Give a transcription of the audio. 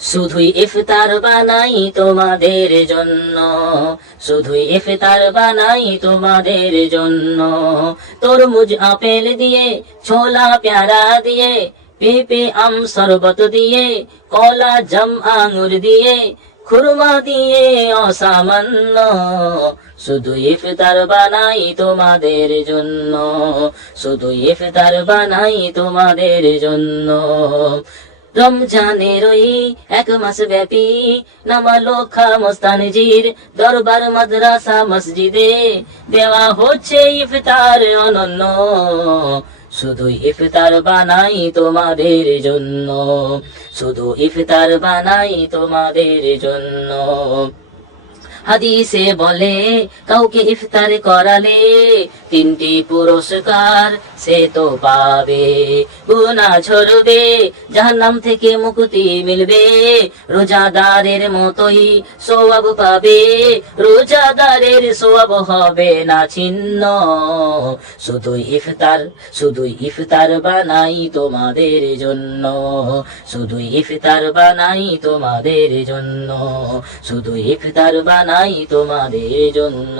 শুধুই ইফতার বানাই তোমাদের জন্য, শুধুই ইফতার বানাই তোমাদের জন্য। তরমুজ আপেল দিয়ে, ছোলা পেয়ারা দিয়ে, পেঁপে, আম শরবত দিয়ে, কলা, জাম, আঙুর দিয়ে, খুরমা দিয়ে অসামান্য। শুধু ইফতার বানাই তোমাদের জন্য শুধু ইফতার বানাই তোমাদের জন্য। রমজানের ওই এক মাস ব্যাপী নামালো খামস্তানজির দরবার মাদ্রাসা মসজিদে দেওয়া হচ্ছে ইফতার অনন্য। শুধু ইফতার বানাই তোমাদের জন্য, শুধু ইফতার বানাই তোমাদের জন্য। হাদিসে বলে, কাউকে ইফতার করালে তিনটি পুরস্কার সে তো পাবে। গুনা ঝরবে, জাহান্নাম থেকে মুক্তি মিলবে। রোজাদারের মতোই সোয়াব পাবে। রোজাদারের সোয়াব হবে না ছিন্ন। শুধু ইফতার শুধু ইফতার বানাই তোমাদের জন্য। শুধু ইফতার বানাই তোমাদের জন্য। শুধু ইফতার বানাই তোমাদের জন্য।